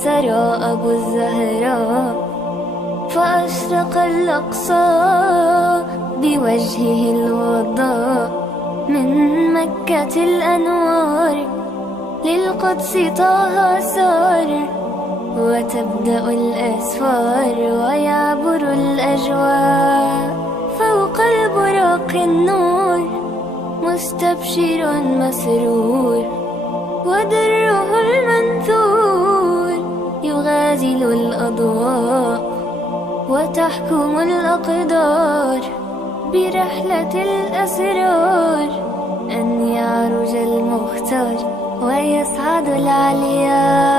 الثرى أبو الزهراء، فأشرق الأقصى بوجهه الوضاء. من مكة الأنوار للقدس طه سار، وتبدأ الأسفار ويعبر الأجواء. فوق البراق النور مستبشر مسرور، ودره المنثور يغازل الأضواء. وتحكم الأقدار برحلة الأسرار، أن يعرج المختار ويصعد العليا.